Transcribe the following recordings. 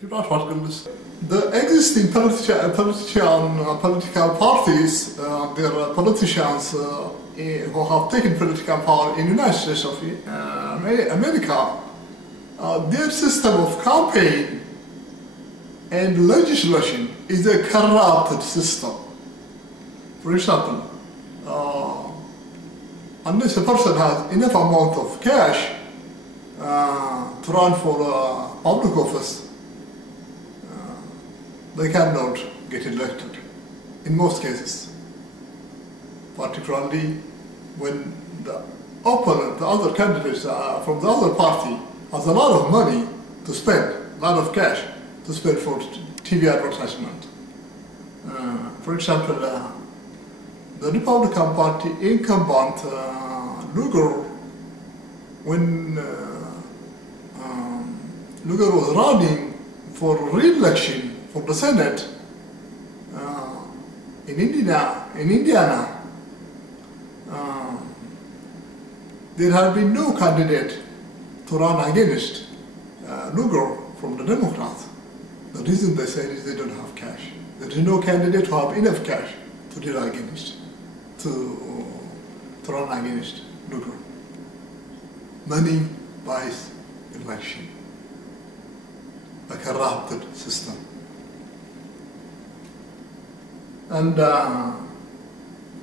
The existing political parties, their politicians who have taken political power in the United States of America, their system of campaign and legislation is a corrupted system. For example, unless a person has enough amount of cash to run for public office, they cannot get elected, in most cases. Particularly when the opponent, the other candidates from the other party, has a lot of money to spend, a lot of cash to spend for TV advertisement. For example, the Republican Party incumbent Lugar, when Lugar was running for re-election for the Senate in Indiana, there had been no candidate to run against Lugar from the Democrats. The reason they said is they don't have cash. There is no candidate who have enough cash to deal against, to run against Lugar. Money buys election. A corrupted system. And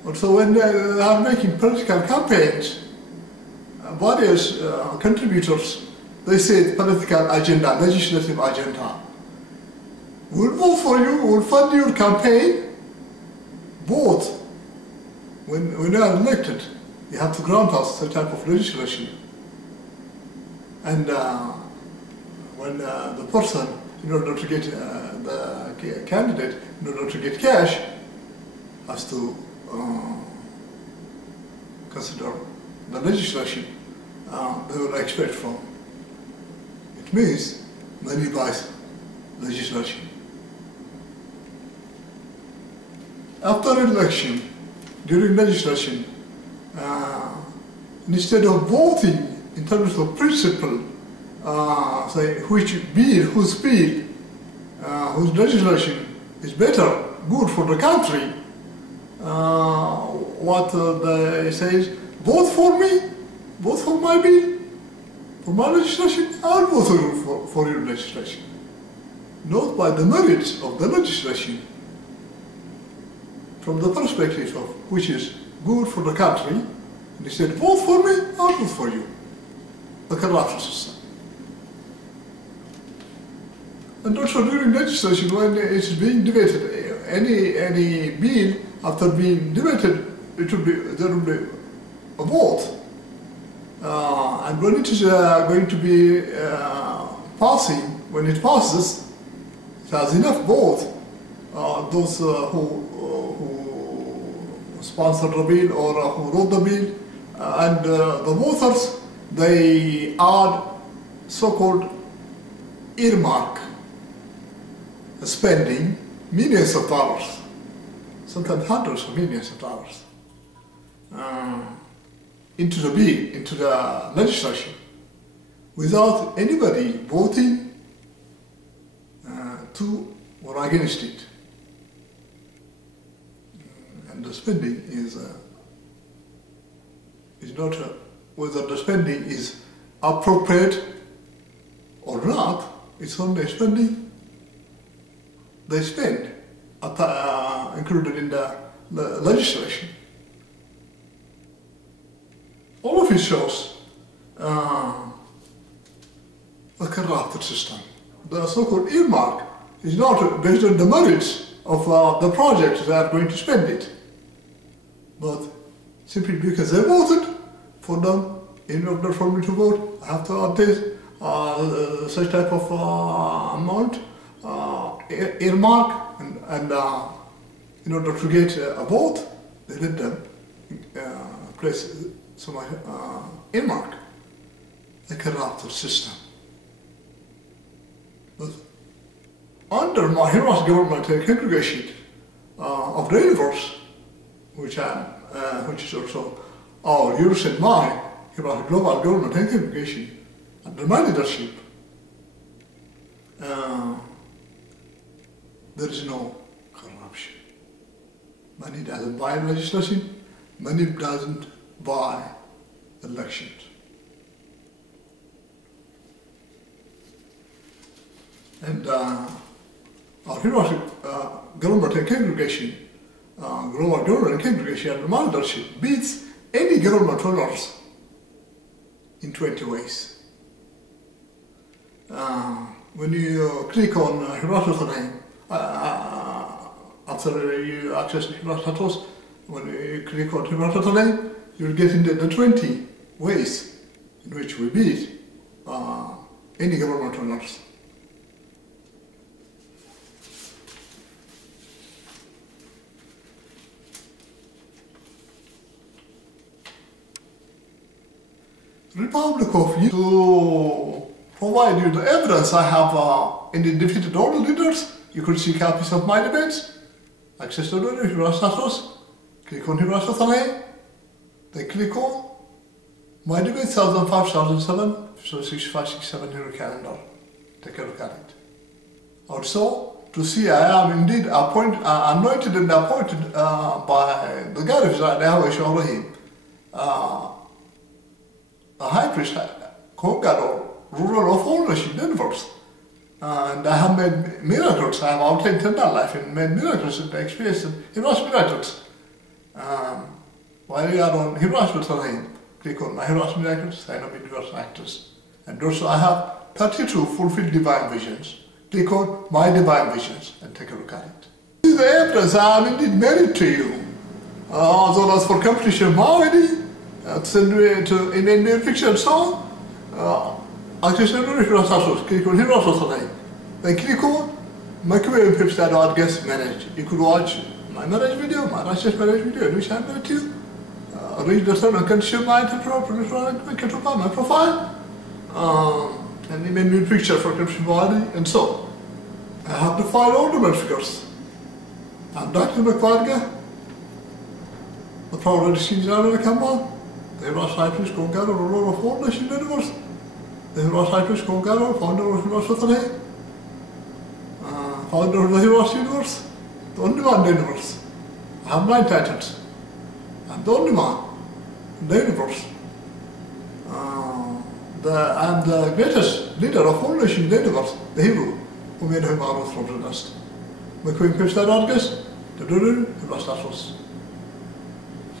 also when they are making political campaigns, various contributors, they say political agenda, legislative agenda. We'll vote for you, we'll fund your campaign, but when you are elected, you have to grant us some type of legislation. And when the person, in order to get the candidate, in order to get cash, has to consider the legislation they will expect from. It means money buys legislation. After election, during legislation, instead of voting in terms of principle, say whose legislation is better, good for the country, what they say is, vote for me, vote for my bill, for my legislation, I'll vote for your legislation. Not by the merits of the legislation, from the perspective of which is good for the country, and they said, vote for me, I'll vote for you. The corruption system. And also during legislation, when it's being debated, any bill, after being debated, there will be a vote. And when it is going to be passing, when it passes, it has enough vote. Those who sponsored the bill or who wrote the bill, and the voters, they add so-called earmark spending millions of dollars, sometimes hundreds of millions of dollars, into the bill, into the legislation, without anybody voting to or against it. And the spending is not whether the spending is appropriate or not. It's only spending they spend included in the legislation. All of it shows a corrupted system. The so-called earmark is not based on the merits of the project they are going to spend it, but simply because they voted for them. In order for me to vote, I have to add this, such type of amount, earmark, and in order to get a vote, they let them place some earmark, a corrupted system. But under my Hebraist government and congregation of the universe, which is also our yours and mine, Hebraist global government and congregation, under my leadership, there is no corruption. Money doesn't buy legislation, money doesn't buy elections. And our Hebraist government and congregation, global government and congregation and leadership beats any government rulers in 20 ways. When you click on Hebraist name, after you access Hebraist, when you click on Hebraist name, you'll get into the 20 ways in which we beat any government rulers. Republic of you to provide you the evidence I have in the defeated all the leaders. You could see copies of my debates. Access to the Hebraist status. Click on Hebraist name. Then click on my debates 2005, 2007, so 6567 in your calendar. Take a look at it. Also, to see I am indeed anointed and appointed by the God of Israel, the high priest, God, ruler of all the universe. And I have made miracles. I have obtained eternal life and made miracles and experienced Hebraist miracles. While you are on Hebraist name, click on my Hebraist miracles, sign up in diverse actors. And also I have 32 fulfilled divine visions. Click on my divine visions and take a look at it. This is the evidence I am indeed married to you. So as for completion already, send me to in Indian picture and so on. Access to Hebraist status, click on Hebraist name. Then click on Mekbib Pemstrojdew Adgehs marriage. You could watch my marriage video, my righteous marriage video, in which I am married to you. Read the sermon, consume my profile. And he made me a picture for consumption and so. I have to find ornament figures. I'm Dr.Mekbib, the proud of the scenes out of the Kamba. The Hebraist high priest, ruler of all the universe. The Hebraist high priest, founder of Hebraist name. Founder of the Hebraist universe. The only one in the universe. I have 9 titles. I'm the only man in the universe. I'm the greatest leader of all nations in the universe, the Hebrew, who made him out from the dust. Mekbib Pemstrojdew Adgehs, the Hebraist status.